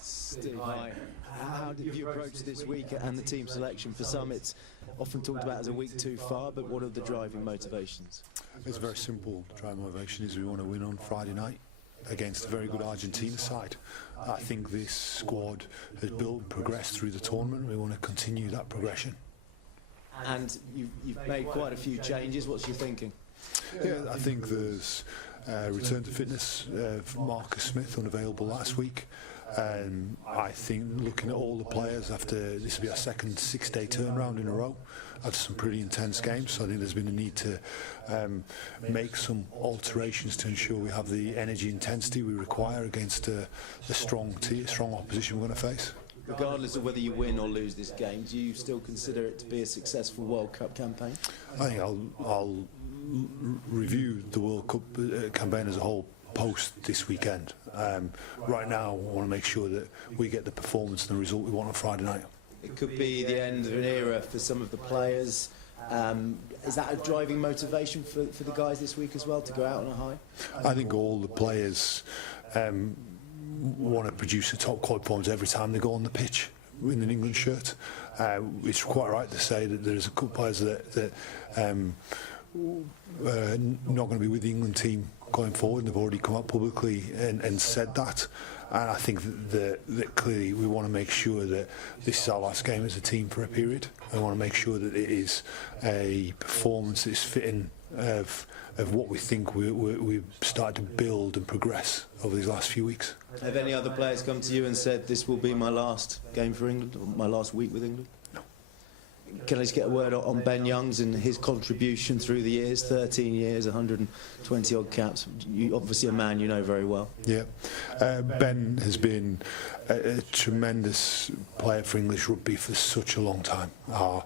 Steve, hi. How did you approach this week and the team selection? For some, it's often talked about as a week too far, but what are the driving motivations? It's very simple. The driving motivation is we want to win on Friday night against a very good Argentina side. I think this squad has built and progressed through the tournament. We want to continue that progression. And you've made quite a few changes. What's your thinking? Yeah, I think there's return to fitness of Marcus Smith, unavailable last week. I think looking at all the players after this will be our second 6-day turnaround in a row, after some pretty intense games, so I think there's been a need to make some alterations to ensure we have the energy intensity we require against a strong opposition we're going to face. Regardless of whether you win or lose this game, do you still consider it to be a successful World Cup campaign? I think I'll review the World Cup campaign as a whole post this weekend. Right now I want to make sure that we get the performance and the result we want on Friday night. It could be the end of an era for some of the players. Is that a driving motivation for the guys this week as well, to go out on a high? I think all the players want to produce a top quality performance every time they go on the pitch in an England shirt. It's quite right to say that there's a couple of players that not going to be with the England team going forward, and they've already come out publicly and said that. And I think that clearly we want to make sure that this is our last game as a team for a period. I want to make sure that it is a performance that is fitting of what we think we've started to build and progress over these last few weeks. Have any other players come to you and said, this will be my last game for England, or my last week with England? No. Can I just get a word on Ben Youngs and his contribution through the years, 13 years, 120 odd caps? You, obviously a man you know very well. Yeah, Ben has been a tremendous player for English rugby for such a long time. Our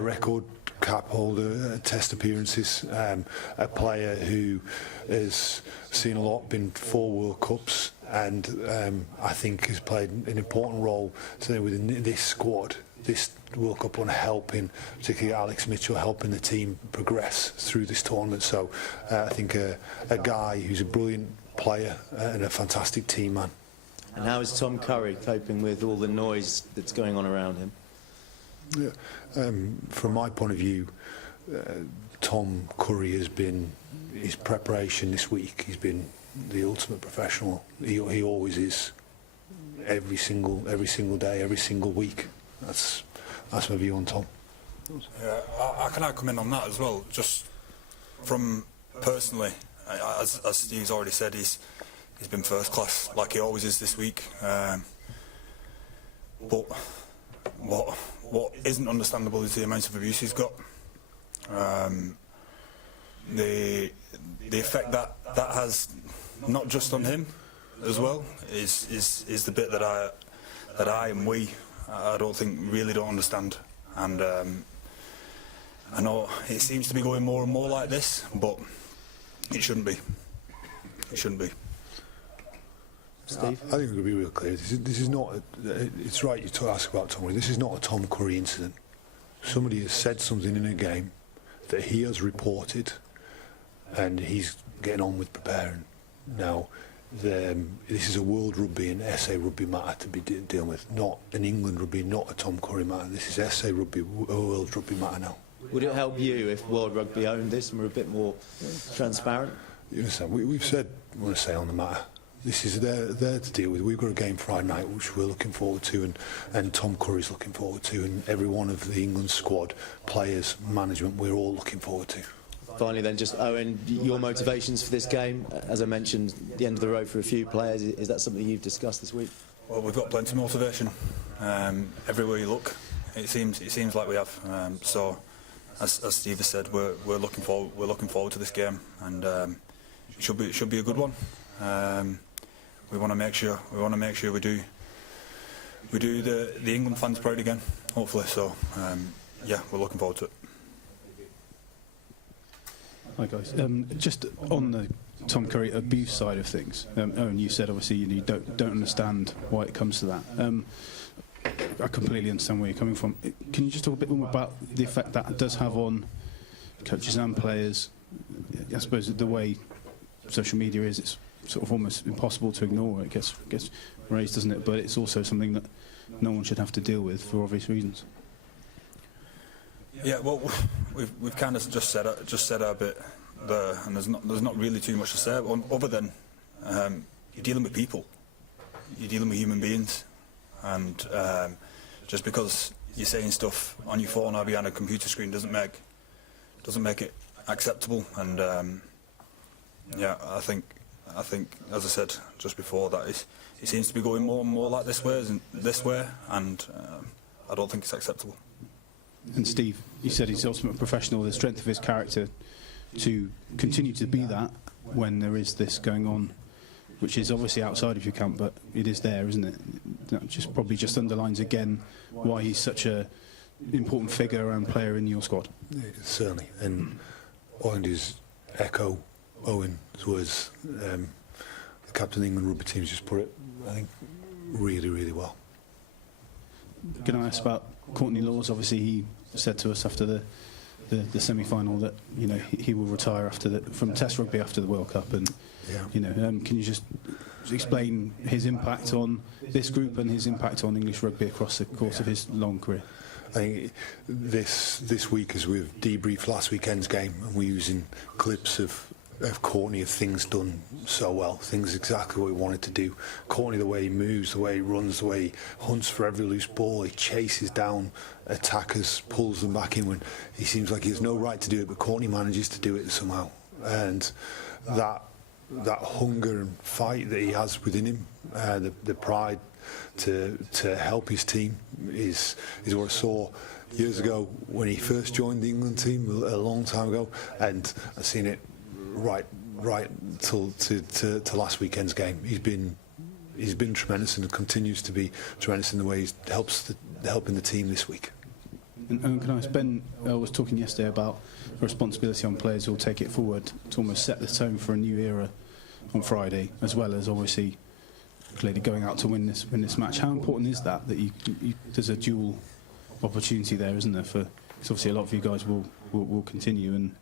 record cap holder, test appearances, a player who has seen a lot, been 4 World Cups, and I think has played an important role today within this squad. This World Cup on helping, particularly Alex Mitchell, helping the team progress through this tournament. So I think a guy who's a brilliant player and a fantastic team man. And how is Tom Currie coping with all the noise that's going on around him? Yeah, from my point of view, Tom Currie has been, his preparation this week, he's been the ultimate professional. He always is, every single day, every single week. That's my view on Tom. Yeah, I can come in on that as well. Just from personally, as Steve's already said, he's been first class, like he always is this week. But what isn't understandable is the amount of abuse he's got. The effect that has, not just on him as well, is the bit that I and we, I don't think, really don't understand. And I know it seems to be going more and more like this, but it shouldn't be. It shouldn't be. Steve? I think we're going to be real clear. This is not. It's right you to ask about Tom Currie. This is not a Tom Currie incident. Somebody has said something in a game that he has reported, and he's getting on with preparing. Now, this is a World Rugby and SA Rugby matter to be dealing with, not an England Rugby, not a Tom Currie matter. This is SA Rugby, a World Rugby matter now. Would it help you if World Rugby owned this and were a bit more transparent? You understand? We've said, I want to say on the matter, this is there to deal with. We've got a game Friday night which we're looking forward to, and Tom Currie's looking forward to, and every one of the England squad, players, management, we're all looking forward to. Finally then, just Owen, your motivations for this game, as I mentioned, the end of the road for a few players, is that something you've discussed this week? Well, we've got plenty of motivation. Everywhere you look, it seems like we have. So, as Steve has said, we're looking forward to this game, and it should be a good one. We want to make sure we do the England fans proud again, hopefully. So, yeah, we're looking forward to it. Hi guys, just on the Tom Currie abuse side of things, Owen, you said obviously you don't understand why it comes to that. I completely understand where you're coming from. Can you just talk a bit more about the effect that does have on coaches and players? I suppose the way social media is, sort of almost impossible to ignore. It gets raised, doesn't it? But it's also something that no one should have to deal with for obvious reasons. Yeah, well, we've kind of just said our bit there, and there's not really too much to say other than you're dealing with people, you're dealing with human beings, and just because you're saying stuff on your phone or behind a computer screen doesn't make it acceptable. And yeah, I think as I said just before, that it seems to be going more and more like this way, and I don't think it's acceptable. And Steve, you said he's the ultimate professional, the strength of his character to continue to be that when there is this going on, which is obviously outside of your camp, but it is there, isn't it? That probably just underlines again why he's such a important figure and player in your squad. Yeah, certainly, and all I can do is echo Owen's words. The captain of the England rugby team's just put it, I think, really, really well. Can I ask about Courtney Laws? Obviously, he said to us after the semi-final that he will retire from Test rugby after the World Cup, and can you just explain his impact on this group and his impact on English rugby across the course of his long career? I think this week, as we've debriefed last weekend's game, and we're using clips of Courtney, of things done so well, things exactly what he wanted to do. Courtney, the way he moves, the way he runs, the way he hunts for every loose ball, he chases down attackers, pulls them back in when he seems like he has no right to do it, but Courtney manages to do it somehow. And that hunger and fight that he has within him, the pride to help his team is what I saw years ago when he first joined the England team a long time ago, and I've seen it right till to last weekend's game. He's been tremendous and continues to be tremendous in the way he's helping the team this week. And can I ask, Ben was talking yesterday about the responsibility on players who will take it forward to almost set the tone for a new era on Friday, as well as obviously clearly going out to win this match. How important is that there's a dual opportunity there, isn't there? Because obviously a lot of you guys will continue, and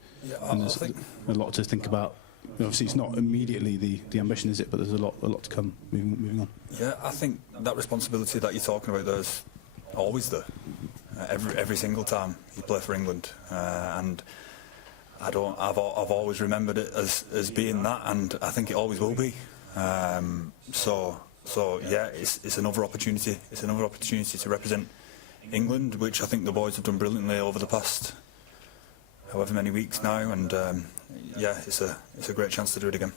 there's a lot to think about. Obviously, it's not immediately the ambition, is it? But there's a lot to come moving on. Yeah, I think that responsibility that you're talking about there is always there. Every single time you play for England, and I've always remembered it as being that, and I think it always will be. So yeah, it's another opportunity. It's another opportunity to represent England, which I think the boys have done brilliantly over the past however many weeks now, and yeah, it's a great chance to do it again.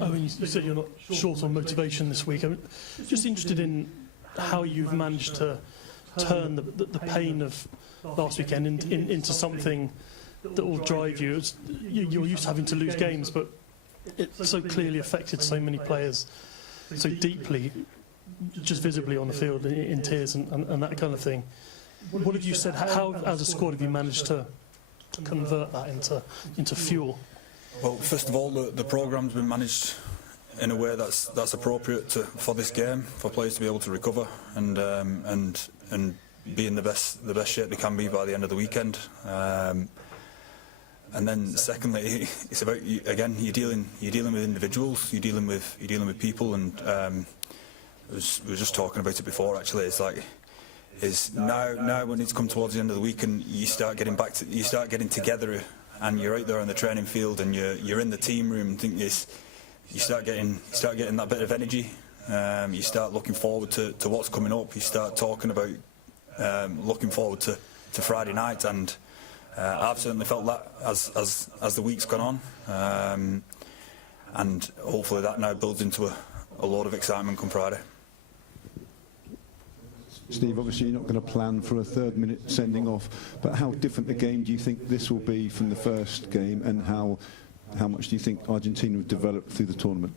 I mean, you said you're not short on motivation this week. I'm just interested in how you've managed to turn the pain of last weekend into something that will drive you. You're used to having to lose games, but it so clearly affected so many players so deeply, just visibly on the field, in tears and that kind of thing. What have you said? How, as a squad, have you managed to convert that into fuel? Well, first of all, the programme's been managed in a way that's appropriate for this game, for players to be able to recover and be in the best shape they can be by the end of the weekend. And then, secondly, it's about you're dealing with individuals, you're dealing with people, and we were just talking about it before. Actually, it's like now when it's come towards the end of the week and you start getting together, and you're out there on the training field and you're in the team room. I think you start getting that bit of energy. You start looking forward to what's coming up. You start talking about looking forward to Friday night, and I've certainly felt that as the week's gone on, and hopefully that now builds into a lot of excitement come Friday. Steve, obviously you're not going to plan for a third-minute sending off, but how different a game do you think this will be from the first game, and how much do you think Argentina have developed through the tournament?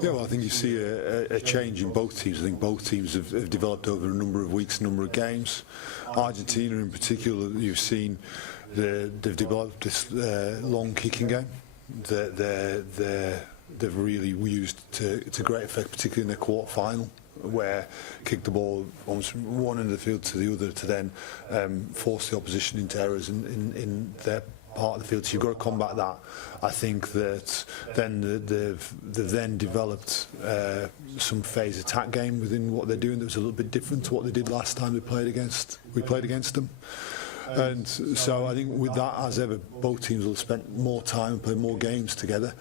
Yeah, well, I think you see a change in both teams. I think both teams have developed over a number of weeks, a number of games. Argentina in particular, you've seen they've developed this long kicking game that they've really used to great effect, particularly in the quarter-final, where kick the ball almost from one end of the field to the other to then force the opposition into errors in their part of the field. So you've got to combat that. I think that then they've then developed some phase attack game within what they're doing that was a little bit different to what they did last time we played against them. And so I think with that, as ever, both teams will have spent more time and played more games together.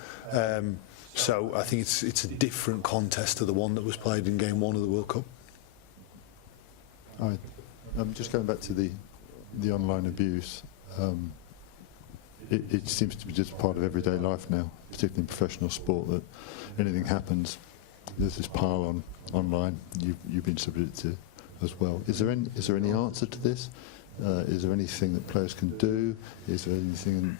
So I think it's a different contest to the one that was played in Game 1 of the World Cup. All right. Just going back to the online abuse, it seems to be just part of everyday life now, particularly in professional sport, that anything happens, there's this pile on online. You've been subjected to as well. Is there any answer to this? Is there anything that players can do? Is there anything?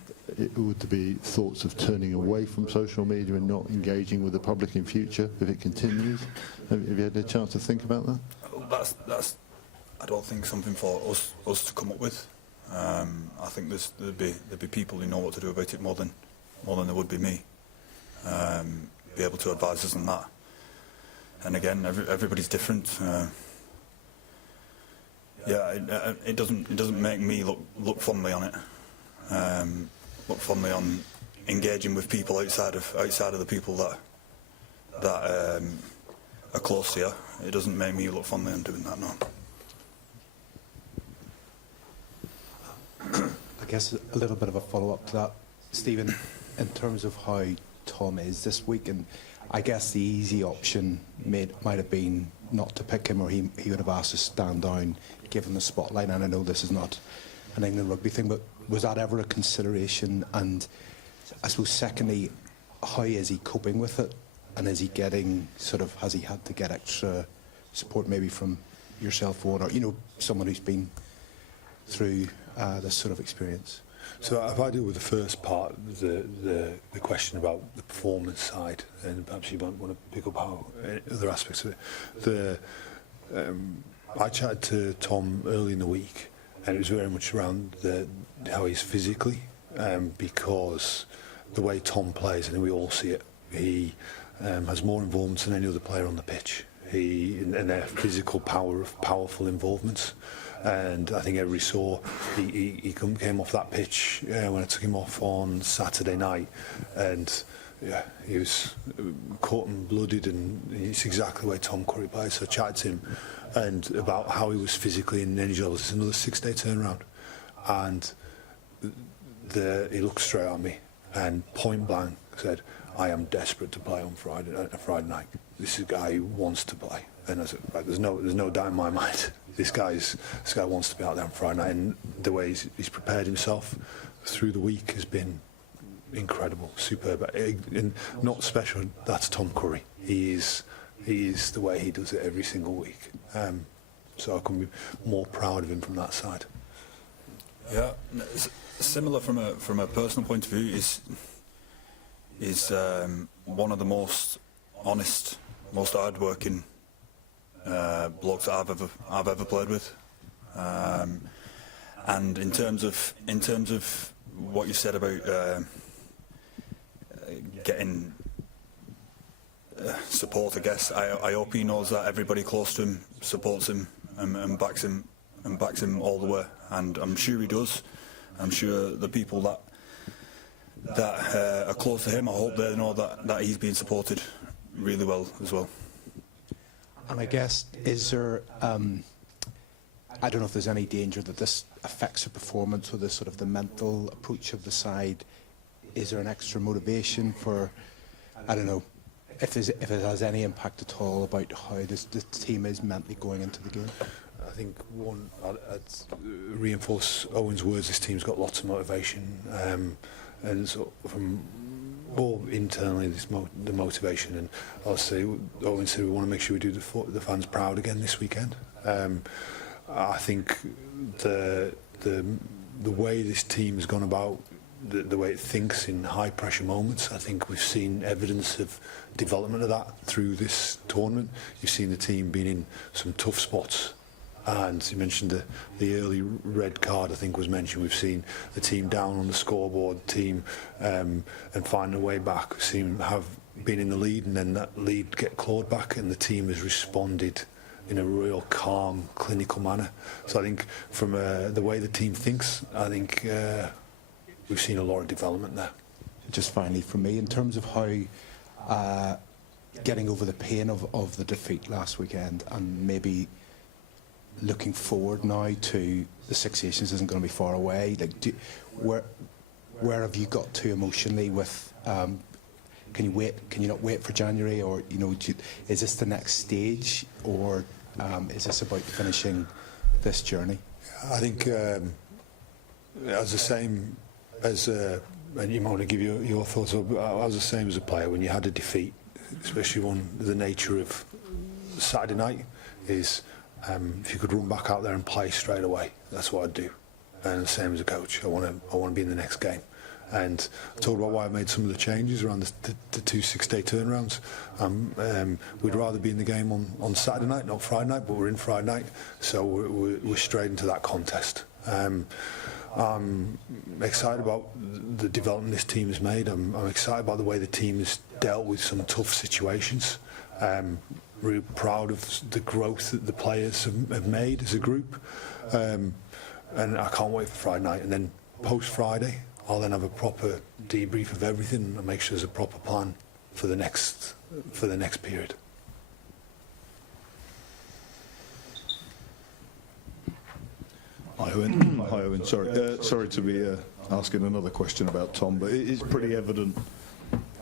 Would there be thoughts of turning away from social media and not engaging with the public in future if it continues? Have you had a chance to think about that? That's I don't think something for us to come up with. I think there'd be people who know what to do about it more than there would be me. Be able to advise us on that. And again, everybody's different. It doesn't make me look fondly on it. Look fondly on engaging with people outside of the people that are close to you. It doesn't make me look fondly on doing that, no. I guess a little bit of a follow-up to that, Stephen, in terms of how Tom is this week, and I guess the easy option might have been not to pick him, or he would have asked to stand down, given the spotlight. And I know this is not an England rugby thing, but was that ever a consideration? And I suppose secondly, how is he coping with it? And is he getting has he had to get extra support maybe from yourself, or someone who's been through this sort of experience? So if I deal with the first part, the question about the performance side, and perhaps you might want to pick up how other aspects of it. I chatted to Tom early in the week, and it was very much around how he's physically, because the way Tom plays, and we all see it, he has more involvement than any other player on the pitch. And their physical power of powerful involvements. And I think everybody saw he came off that pitch when I took him off on Saturday night, and he was caught and blooded, and it's exactly the way Tom Currie plays. So I chatted to him and about how he was physically and energy levels. It's another 6-day turnaround, and he looked straight at me and point blank said, "I am desperate to play on Friday night. This is a guy who wants to play." And I said, right, there's no doubt in my mind. This guy wants to be out there on Friday night, and the way he's prepared himself through the week has been incredible, superb, and not special. That's Tom Currie. He is the way he does it every single week. So I couldn't be more proud of him from that side. Yeah, similar from a personal point of view is one of the most honest, most hard-working blokes that I've ever played with. And in terms of what you said about getting support, I guess I hope he knows that everybody close to him supports him and backs him all the way, and I'm sure he does. I'm sure the people that are close to him, I hope they know that he's being supported really well as well. And I guess, is there, I don't know if there's any danger that this affects the performance or the mental approach of the side. Is there an extra motivation for, I don't know, if it has any impact at all about how the team is mentally going into the game? I think I'd reinforce Owen's words. This team's got lots of motivation, and so from all internally, the motivation. And I'll say, Owen said we want to make sure we do the fans proud again this weekend. I think the way this team has gone about, the way it thinks in high pressure moments, I think we've seen evidence of development of that through this tournament. You've seen the team being in some tough spots, and you mentioned the early red card, I think was mentioned. We've seen the team down on the scoreboard, team and finding a way back. We've seen have been in the lead and then that lead get clawed back, and the team has responded in a real calm, clinical manner. So I think from the way the team thinks, I think we've seen a lot of development there. Just finally from me, in terms of how getting over the pain of the defeat last weekend and maybe looking forward now to the Six Nations isn't going to be far away. Like, where have you got to emotionally with? Can you wait? Can you not wait for January, or is this the next stage, or is this about finishing this journey? I think as the same as, and you might want to give your thoughts. I was the same as a player when you had a defeat, especially on the nature of Saturday night. Is if you could run back out there and play straight away, that's what I'd do. And the same as a coach, I want to be in the next game. And I talked about why I made some of the changes around the 2 6-day turnarounds. We'd rather be in the game on Saturday night, not Friday night, but we're in Friday night, so we're straight into that contest. I'm excited about the development this team has made. I'm excited about the way the team has dealt with some tough situations. Really proud of the growth that the players have made as a group, and I can't wait for Friday night. And then post Friday, I'll then have a proper debrief of everything and make sure there's a proper plan for the next period. Hi Owen. Sorry to be asking another question about Tom, but it is pretty evident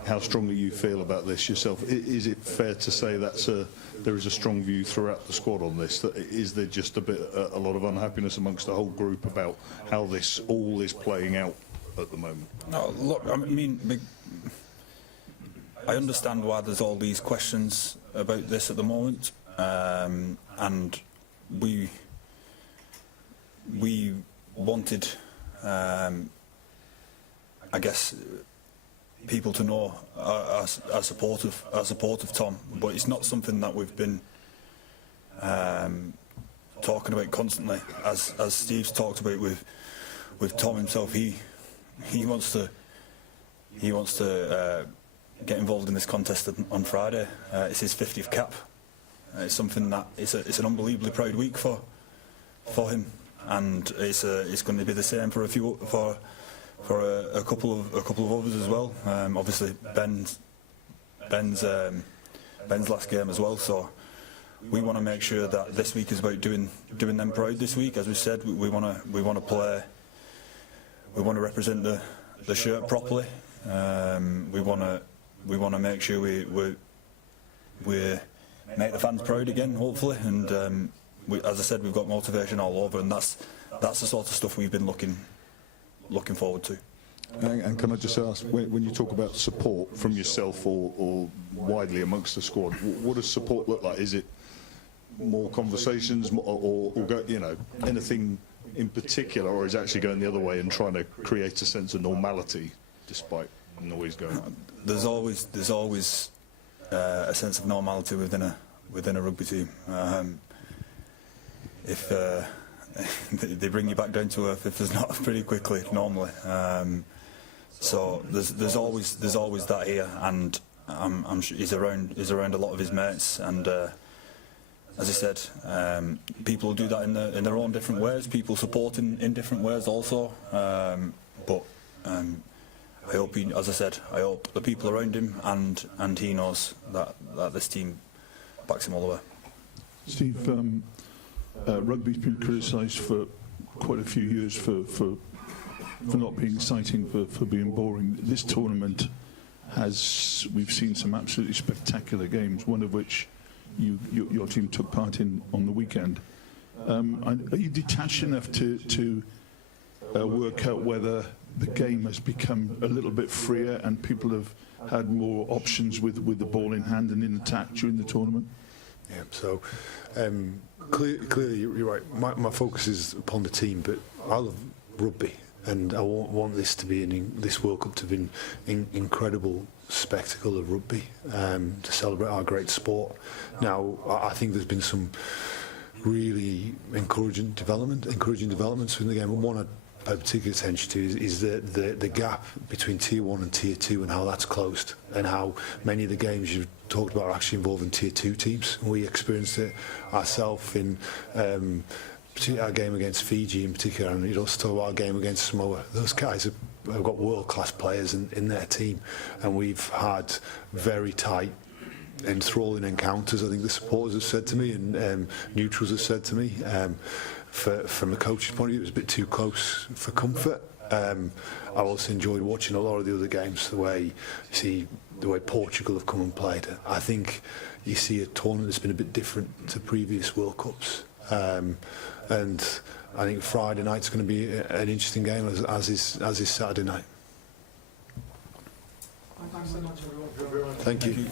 how strongly you feel about this yourself. Is it fair to say there is a strong view throughout the squad on this? Is there just a lot of unhappiness amongst the whole group about how this all is playing out at the moment? No, look, I mean, I understand why there's all these questions about this at the moment, and we wanted, I guess, people to know our support of Tom, but it's not something that we've been talking about constantly. As Steve's talked about with Tom himself, he wants to get involved in this contest on Friday. It's his 50th cap. It's something that it's an unbelievably proud week for him, and it's going to be the same for a couple of others as well. Obviously Ben's last game as well. So we want to make sure that this week is about doing them proud. This week, as we said, we want to play. We want to represent the shirt properly. We want to make sure we make the fans proud again, hopefully. And as I said, we've got motivation all over, and that's the sort of stuff we've been looking forward to. And can I just ask, when you talk about support from yourself or widely amongst the squad, what does support look like? Is it more conversations, or anything in particular, or is it actually going the other way and trying to create a sense of normality despite noise going on? There's always a sense of normality within a rugby team. If they bring you back down to earth if there's not pretty quickly normally. So there's always that here, and I'm sure he's around a lot of his mates, and as I said, people do that in their own different ways. People support in different ways also, but I hope I hope the people around him and he knows that this team backs him all the way. Steve, rugby's been criticised for quite a few years for not being exciting, for being boring. This tournament we've seen some absolutely spectacular games, one of which your team took part in on the weekend. Are you detached enough to work out whether the game has become a little bit freer and people have had more options with the ball in hand and in attack during the tournament? Yeah, so clearly you're right. My focus is upon the team, but I love rugby, and I want this to be this World Cup to be an incredible spectacle of rugby, to celebrate our great sport. Now, I think there's been some really encouraging developments within the game, and one I'd pay particular attention to is the gap between Tier 1 and Tier 2 and how that's closed, and how many of the games you've talked about are actually involving Tier 2 teams. We experienced it ourselves in our game against Fiji in particular, and you'd also talk about our game against Samoa. Those guys are have got world-class players in their team, and we've had very tight, enthralling encounters. I think the supporters have said to me, and neutrals have said to me. From a coach's point of view, it was a bit too close for comfort. I also enjoyed watching a lot of the other games, the way Portugal have come and played. I think you see a tournament that's been a bit different to previous World Cups, and I think Friday night's going to be an interesting game, as is Saturday night. Thank you.